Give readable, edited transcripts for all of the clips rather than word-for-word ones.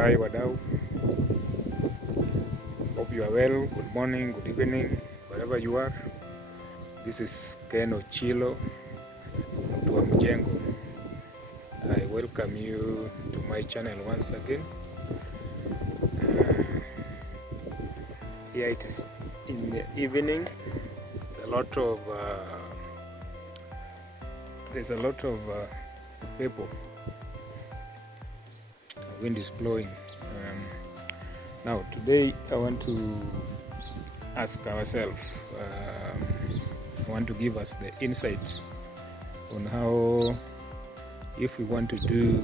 Hi wadau, hope you are well. Good morning, good evening, wherever you are. This is Ken Ochilo Mtua Mjengo. I welcome you to my channel once again. Here it is in the evening. There's a lot of people. The wind is blowing. Now today I want to ask ourselves. I want to give us the insight on how, if we want to do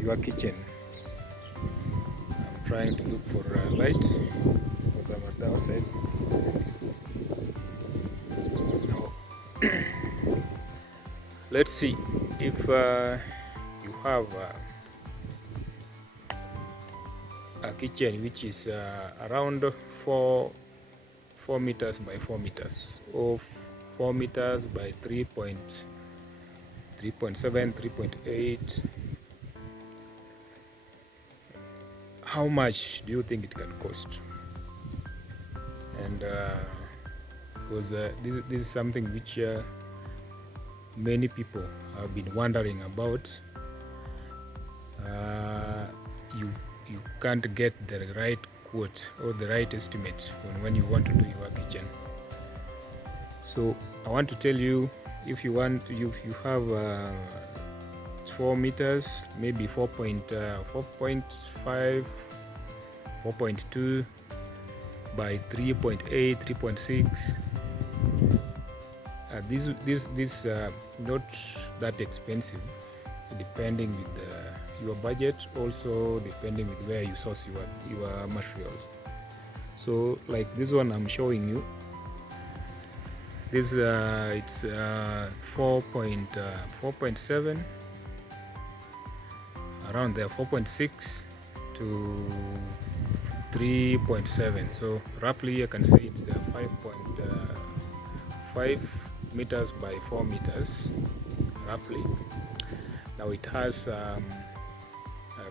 your kitchen. I'm trying to look for a light because I'm at the outside. Now, let's see if you have a kitchen which is around 4 meters by 4 meters or 4 meters by 3.7, 3.8. How much do you think it can cost? And because this is something which many people have been wondering about. You can't get the right quote or the right estimate when you want to do your kitchen. So I want to tell you, if you have 4 meters, maybe 4.5, 4.2 by 3.8, 3.6. This not that expensive, depending with your budget, also depending with where you source your materials. So like this one I'm showing you, this it's 4.7, around there, 4.6 to 3.7. So roughly I can say it's 5.5 meters by 4 meters roughly. Now it has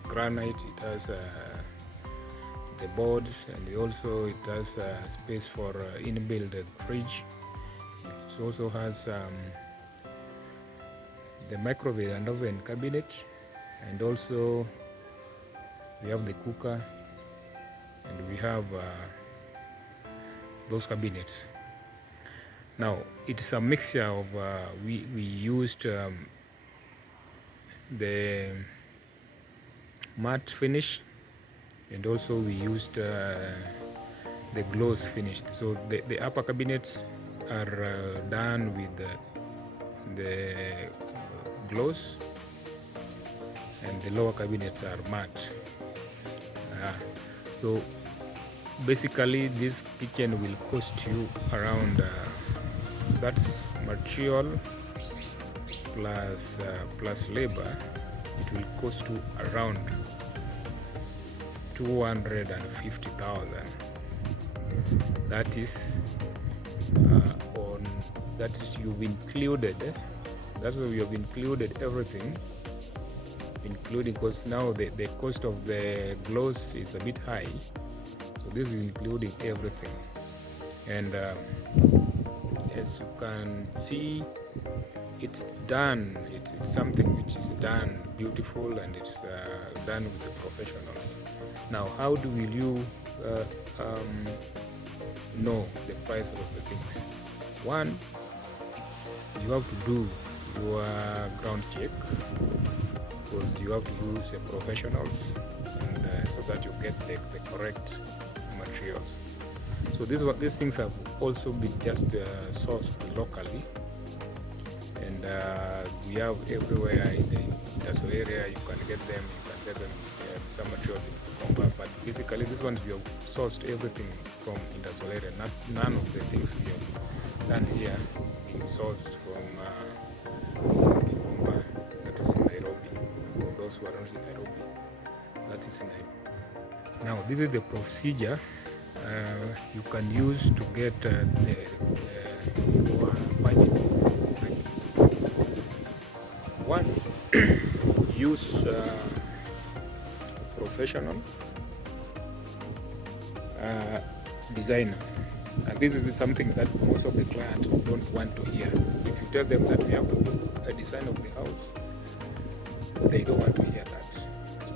granite, it has the boards, and also it has space for inbuilt fridge. It also has the microwave and oven cabinet, and also we have the cooker, and we have those cabinets. Now it's a mixture of we used the matte finish, and also we used the gloss finished. So the upper cabinets are done with the gloss, and the lower cabinets are matte. So basically this kitchen will cost you around that's material plus labor. It will cost you around 250,000. That is you've included. That's why we have included everything, including, because now the cost of the gloss is a bit high. So this is including everything, and as you can see, it's done. It's something which is done beautiful, and it's done with a professional. Now, how do you know the price of the things? One, you have to do your ground check, because you have to use professionals, and so that you get the correct materials. So these things have also been just sourced locally, and we have everywhere in the industrial area. You can get them. Some materials in Komba, but basically these ones we have sourced everything from industrial area. None of the things we have done here being sourced from Komba, that is in Nairobi. For those who are not in Nairobi, that is in Nairobi. Now this is the procedure you can use to get your budget. One, use professional designer. And this is something that most of the clients don't want to hear. If you tell them that we have to do a design of the house, they don't want to hear that.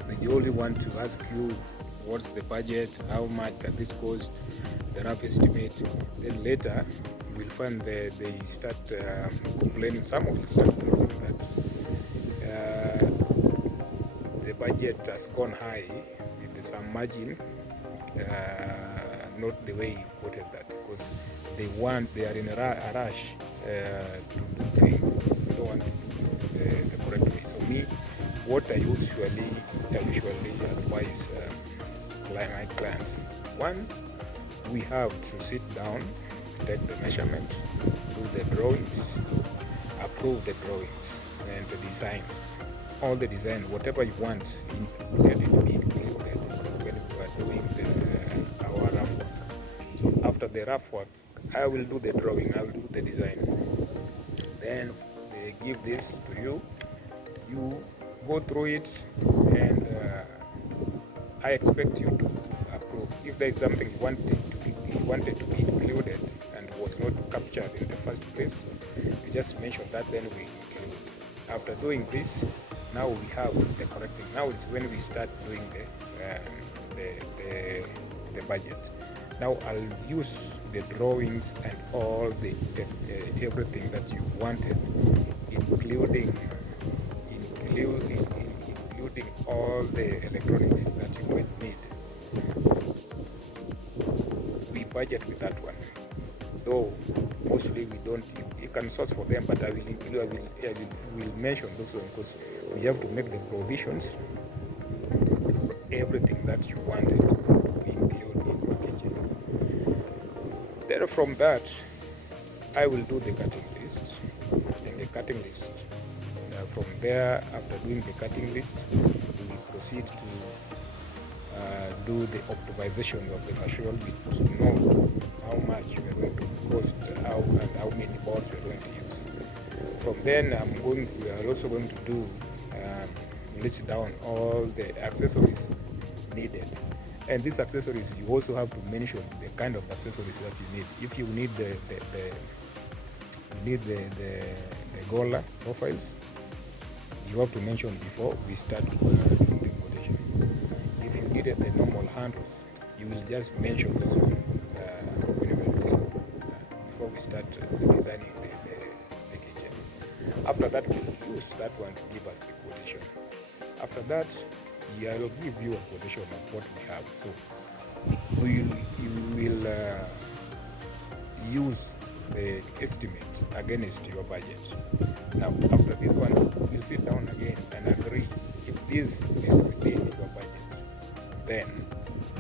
They only want to ask you what's the budget, how much can this cost, the rough estimate. Then later we'll find they start complaining. Some of them start complaining that the budget has gone high with some margin. Not the way you quoted that, because they are in a rush to do things. They don't want to do the correct way. So me, what I usually advise my clients: one, we have to sit down, take the measurement, do the drawings, approve the drawings and the designs. All the design, whatever you want, get it included when you are doing our rough work. So after the rough work, I will do the drawing, I will do the design. Then they give this to you, you go through it, and I expect you to approve. If there is something you wanted to be included and was not captured in the first place, you just mention that, then we include. After doing this, now we have the correct thing. Now it's when we start doing the budget. Now I'll use the drawings and all the everything that you wanted, including all the electronics that you might need. We budget with that one. Though mostly we don't, you can source for them, but I will mention those ones, because we have to make the provisions for everything that you wanted to include in your kitchen. Then from that, I will do the cutting list. In the cutting list, from there, after doing the cutting list, we will proceed to do the optimization of the material, to know how much we are going to cost, how many boards we are going to use. From then, we are also going to do list down all the accessories needed. And these accessories, you also have to mention the kind of accessories that you need. If you need the Gola profiles, you have to mention before we start doing the quotation. If you needed the normal handles, you will just mention this one when you are doing before we start designing the kitchen. After that, we'll use that one to give us the quotation. After that, I will give you a quotation of what we have. So you will use the estimate against your budget. Now, after this one, you sit down again and agree. If this is within your budget, then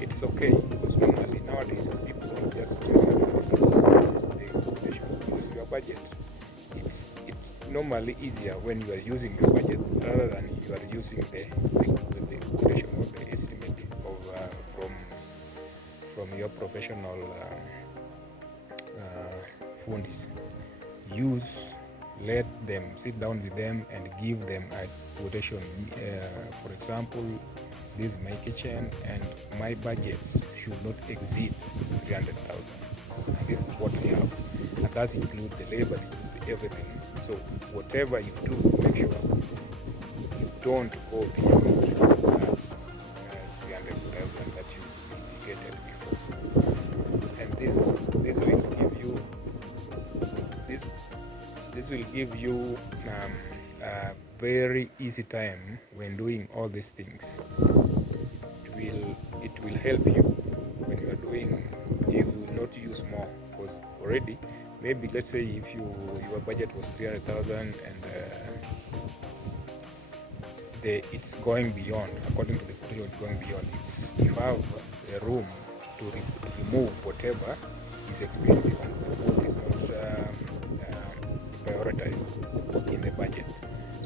it's okay, because normally nowadays people don't just use the quotation with your budget. It's normally easier when you are using your budget rather than you are using the quotation or the estimate of from your professional fundis. Let them sit down with them and give them a quotation. For example, this is my kitchen and my budget should not exceed 300,000. And this is what we have. And that includes the labor, everything. So whatever you do, make sure you don't go beyond 300,000 that you indicated before. And this will give you a very easy time when doing all these things. It will help you when you are doing. You will not use more, because already maybe, let's say if your budget was 300,000 and it's going beyond, according to the quotation, it's going beyond. You have a room to remove whatever is expensive and what is not prioritized in the budget.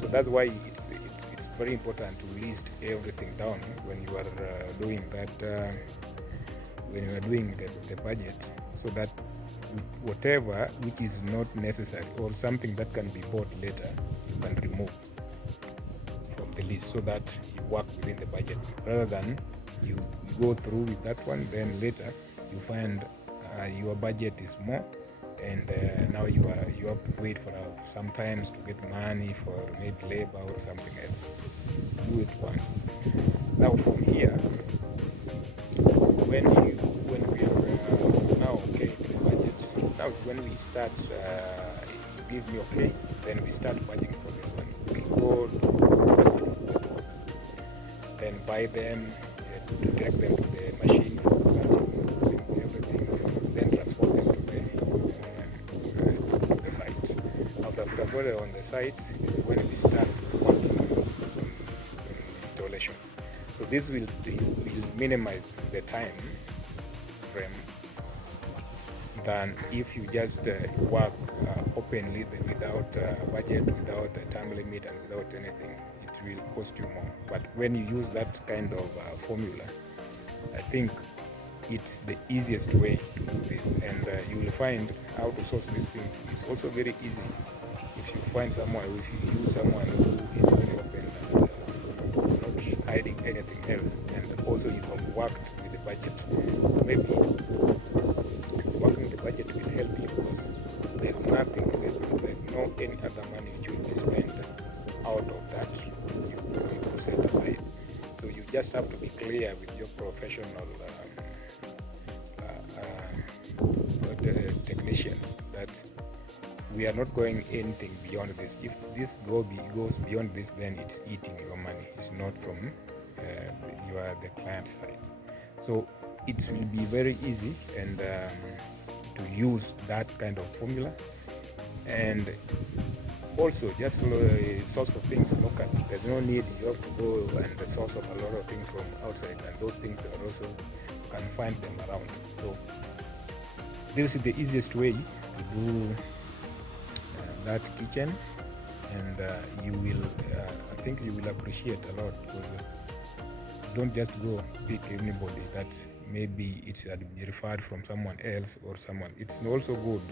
So that's why it's very important to list everything down when you are doing that. When you are doing the budget, so that whatever which is not necessary or something that can be bought later, you can remove from the least, so that you work within the budget, rather than you go through with that one, then later you find your budget is more, and now you have to wait for sometimes to get money for maybe labor or something else. Do it one. Now from here, when we are now okay with the budget, now when we start, give me okay, then we start budgeting for this one. We go to budget for the board, then buy them, to take them to the machine for cutting everything, then transport them to the site. After we on the site is when we start working on installation. So this will minimize the time frame than if you just work openly without budget, without a time limit, and without anything. It will cost you more. But when you use that kind of formula, I think it's the easiest way to do this, and you will find how to source these things is also very easy. If you find someone, if you use someone who is very open and is not hiding anything else, and also you have worked with the budget, maybe working the budget will help you, because there's nothing, there's no any other money which will be spent out of that you set aside. So you just have to be clear with your professional technicians that we are not going anything beyond this. If this goes beyond this, then it's eating your money. It's not from the client side. So it will be very easy and to use that kind of formula, and also just source of things locally. There's no need you have to go and source of a lot of things from outside, and those things are also, you can find them around. So this is the easiest way to do that kitchen, and you will I think you will appreciate a lot, because don't just go pick anybody that maybe it had been referred from someone else or someone. It's also good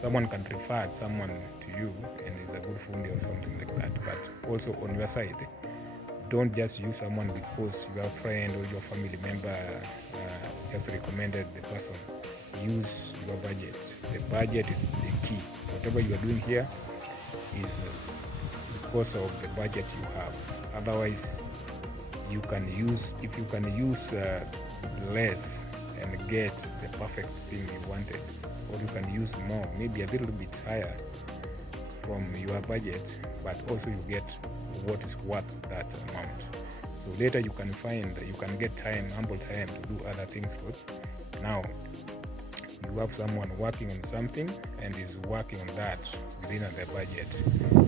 someone can refer someone to you and is a good friend or something like that. But also on your side, don't just use someone because your friend or your family member just recommended the person. Use your budget. The budget is the key. Whatever you are doing here is because of the budget you have. Otherwise, you can use, if you can use less and get the perfect thing you wanted, or you can use more, maybe a little bit higher from your budget, but also you get what is worth that amount. So later you can get time, ample time to do other things. But now you have someone working on something and is working on that within the budget,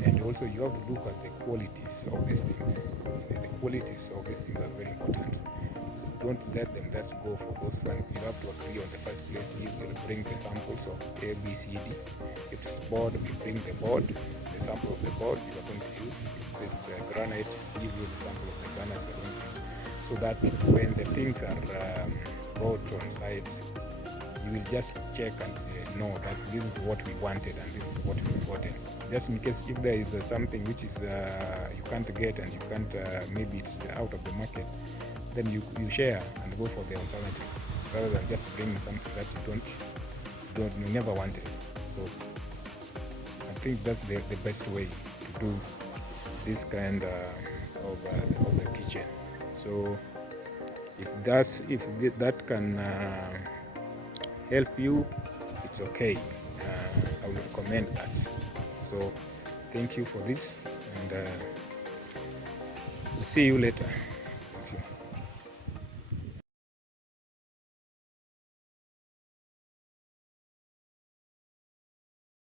and also you have to look at the qualities of these things. The qualities of these things are very important. Don't let them just go for those ones. You have to agree on the first place. You will bring the samples of A, B, C, D. If it's board, we bring the board, the sample of the board you are going to use. If it's granite, give you the sample of the granite you are going to use. So that when the things are brought on site, you will just check and know that this is what we wanted and this is what we wanted. Just in case if there is something which is you can't get and you can't, maybe it's out of the market, then you share and go for the alternative, rather than just bring something that you never wanted. So I think that's the best way to do this kind of the kitchen. So if that can help you, it's okay. I will recommend that. So thank you for this, and we'll see you later.